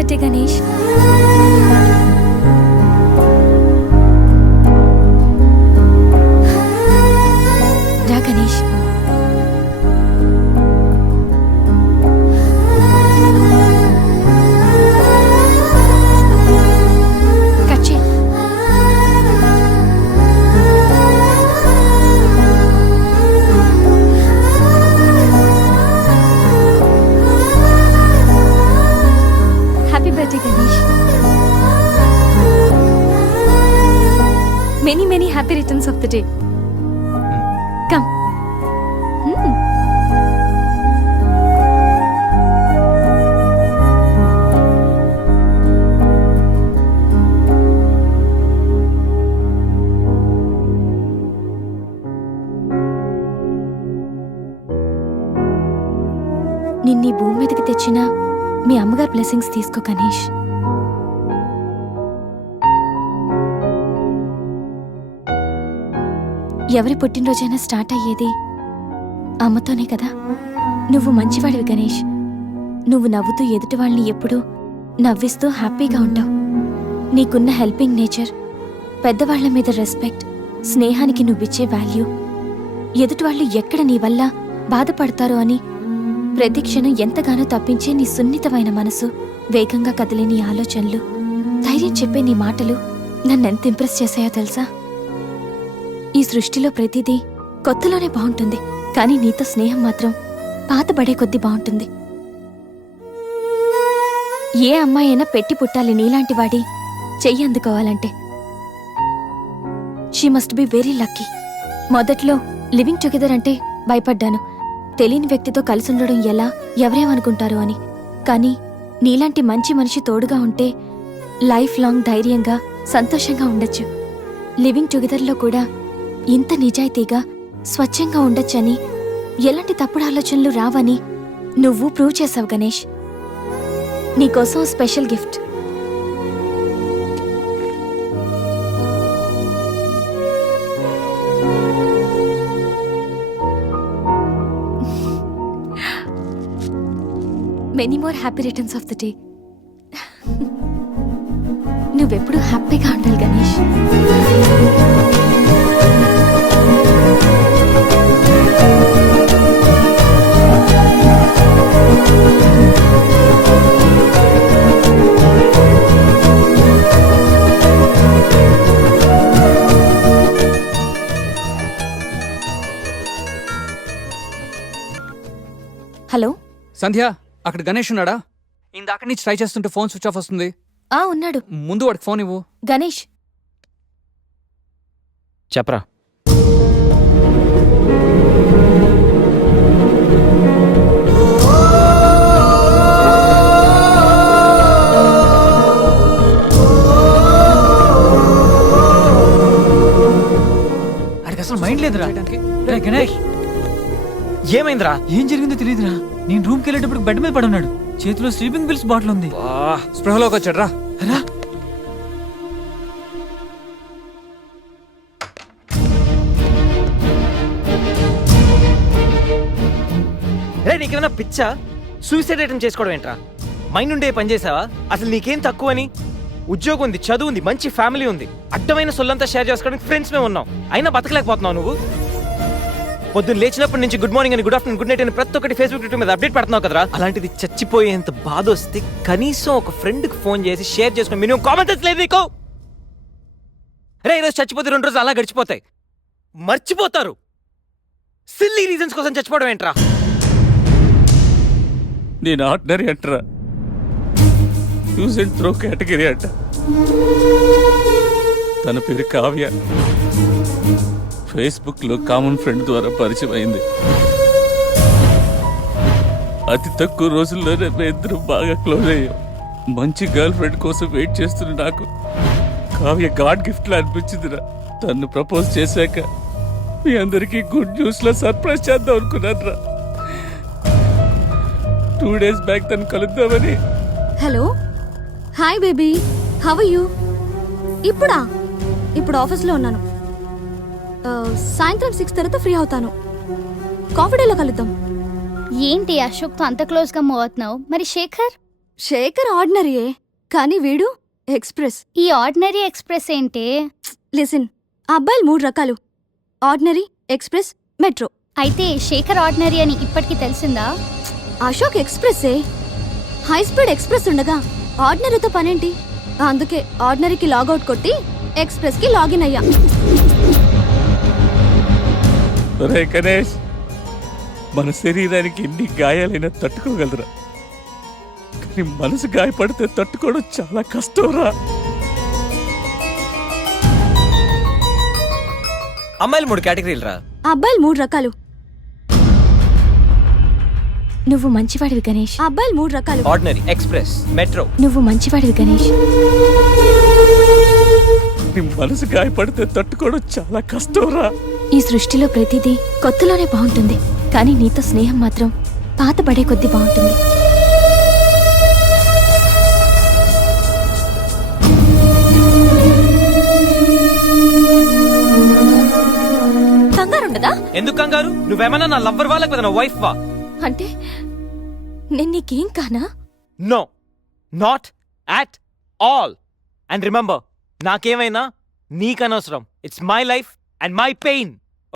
Birthday Ganesh. రా Ganesh. Many happy returns of the day. Come. నిన్నీ భూమి మీదకి తెచ్చిన మీ అమ్మగారి బ్లెస్సింగ్స్ తీసుకో గణేష్. ఎవరి పుట్టినరోజైనా స్టార్ట్ అయ్యేది అమ్మతోనే కదా. నువ్వు మంచివాడివి గణేష్. నువ్వు నవ్వుతూ ఎదుటి వాళ్ళని ఎప్పుడూ నవ్విస్తూ హ్యాపీగా ఉంటావు. నీకున్న హెల్పింగ్ నేచర్, పెద్దవాళ్ల మీద రెస్పెక్ట్, స్నేహానికి నువ్విచ్చే వాల్యూ, ఎదుటి వాళ్ళు ఎక్కడ నీ వల్ల బాధపడతారో అని ప్రతి క్షణం ఎంతగానో తప్పించే నీ సున్నితమైన మనసు, వేగంగా కదిలే నీ ఆలోచనలు, ధైర్యం చెప్పే నీ మాటలు నన్నెంత ఇంప్రెస్ చేశాయో తెలుసా. ఈ సృష్టిలో ప్రతిదీ కొత్తలోనే బాగుంటుంది, కానీ నీతో స్నేహం మాత్రం పాతబడే కొద్దీ బాగుంటుంది. ఏ అమ్మాయి అయినా పెట్టి పుట్టాలి నీలాంటి వాడి చెయ్యి అందుకోవాలంటే. She must be very lucky. మొదట్లో లివింగ్ టుగెదర్ అంటే భయపడ్డాను, తెలియని వ్యక్తితో కలిసి ఉండడం ఎలా, ఎవరేమనుకుంటారు అని. కానీ నీలాంటి మంచి మనిషి తోడుగా ఉంటే లైఫ్ లాంగ్ ధైర్యంగా సంతోషంగా ఉండొచ్చు. లివింగ్ టుగెదర్లో కూడా ఇంత నిజాయితీగా స్వచ్ఛంగా ఉండొచ్చని, ఎలాంటి తప్పుడు ఆలోచనలు రావని నువ్వు ప్రూవ్ చేసావు గణేష్. నీకోసం special gift. Many more happy returns of the day. నువ్వెప్పుడు హ్యాపీగా ఉండాలి గణేష్. హలో సంధ్య, అక్కడ గణేష్ ఉన్నాడా? ఇందాక నుంచి ట్రై చేస్తుంటే ఫోన్ స్విచ్ ఆఫ్ వస్తుంది. ఉన్నాడు. ముందు వాడికి ఫోన్ ఇవ్వు. గణేష్ చెప్పరా. అడికి అసలు మైండ్ లేదురా. గణేష్ ఏమైందిరా? ఏం జరిగిందో తెలియదురా. నేను రూమ్కి వెళ్ళేటప్పుడు బెడ్ మీద పడున్నాడు, చేతిలో స్లీపింగ్ పిల్స్ బాటిల్ ఉంది. స్పృహలోకి వచ్చాడు. రా. నీకేమైనా పిచ్చా? సూసైడ్ అటెంప్ట్ చేసుకోవడం ఏంట్రా? మైండ్ ఉండే పని చేసావా? అసలు నీకేం తక్కువని? ఉద్యోగం ఉంది, చదువు ఉంది, మంచి ఫ్యామిలీ ఉంది, అడ్డమైన సొల్లంతా షేర్ చేసుకోవడానికి ఫ్రెండ్స్ మేము ఉన్నాం, అయినా బతకలేకపోతున్నావు నువ్వు. పొద్దున్న లేచినప్పటి నుంచి గుడ్ మార్నింగ్ అని, గుడ్ ఆఫ్టర్నూన్, గుడ్ నైట్ అని ప్రతి ఒక్కటి ఫేస్బుక్ ట్విట్టర్ మీద అప్డేట్ పెడుతున్నావు కదరా. అలాంటిది చచ్చిపోయేంత బాధ వస్తే కనీసం ఒక ఫ్రెండ్కి ఫోన్ చేసి షేర్ చేసుకుని మినిమం కామన్ సెన్స్ లేదు నీకు? రే, ఈరోజు చచ్చిపోతే 2 రోజులు అలా గడిచిపోతాయి, మర్చిపోతారు. సిల్లీ రీజన్స్ కోసం చచ్చిపోవడం ఏంట్రా? నేను ఆర్డినరీ అంటరా, యూజ్ అండ్ త్రో కేటగిరీ అంట. తన పేరు కావ్య. ఫేస్బుక్లో కామన్ ఫ్రెండ్ ద్వారా పరిచయం అయింది. అతి తక్కువ రోజుల్లోనే ఇద్దరు బాగా క్లోజ్ అయ్యాం. మంచి గర్ల్ ఫ్రెండ్ కోసం వెయిట్ చేస్తున్న నాకు కావ్య గాడ్ గిఫ్ట్ లా అనిపించిందిరా. తను ప్రపోజ్ చేశాక మీ అందరికీ గుడ్ న్యూస్ లో సర్ప్రైజ్ చేద్దాం అనుకున్నాను రా. 2 days బ్యాక్ తను కలుద్దామని. Hello, hi baby, how are you? ఇప్పుడు ఆఫీస్లో ఉన్నాను. సాయంత్రం 6 తర్వాత ఫ్రీ అవుతాను. కాఫీ డేలో కలుద్దాం. ఏంటి అశోక్తో అంత క్లోజ్గా మూవ్ అవుతున్నావు? మరి శేఖర్? శేఖర్ ఆర్డినరీయే కానీ వీడు ఎక్స్ప్రెస్. ఈ ఆర్డినరీ ఎక్స్ప్రెస్ ఏంటి? లిసన్, అబ్బాయిలు 3 రకాలు: ఆర్డినరీ, ఎక్స్ప్రెస్, మెట్రో. అయితే శేఖర్ ఆర్డినరీ అని ఇప్పటికి తెలిసిందా? అశోక్ ఎక్స్ప్రెస్సే. హై స్పీడ్ ఎక్స్ప్రెస్ ఉండగా ఆర్డినరీతో పనేంటి? అందుకే ఆర్డినరీకి లాగౌట్ కొట్టి ఎక్స్ప్రెస్కి లాగిన్ అయ్యా. రే గణేష్, మన శరీరానికి ఎన్ని గాయాలైనా తట్టుకోగలరా, కానీ మనసు గాయపడితే తట్టుకోవడం చాలా కష్టంరా. అమ్మాయిలు 3 కేటగిరీలు రా. అబ్బాయిలు 3 రకాలు. నువ్వు మంచివాడివి గణేష్. అబ్బాయిలు 3 రకాలు. Ordinary, express, metro. నువ్వు మంచివాడివి గణేష్. నీ మనసు గాయపడితే తట్టుకోవడం చాలా కష్టంరా. ఈ సృష్టిలో ప్రతిదీ కొత్తలోనే బాగుంటుంది, కానీ నీతో స్నేహం మాత్రం పాత పడే కొద్దీ బాగుంటుంది. కంగారుండదా? ఎందుకు కంగారు? నువ్వేమన్నా నా లవ్వర్ వా లేకపోతే నా వైఫ్ వా? అంటే నేను నీకేం కానా? No, not at all. And remember, నాకేమైనా నీకనవసరం. It's my life and my pain.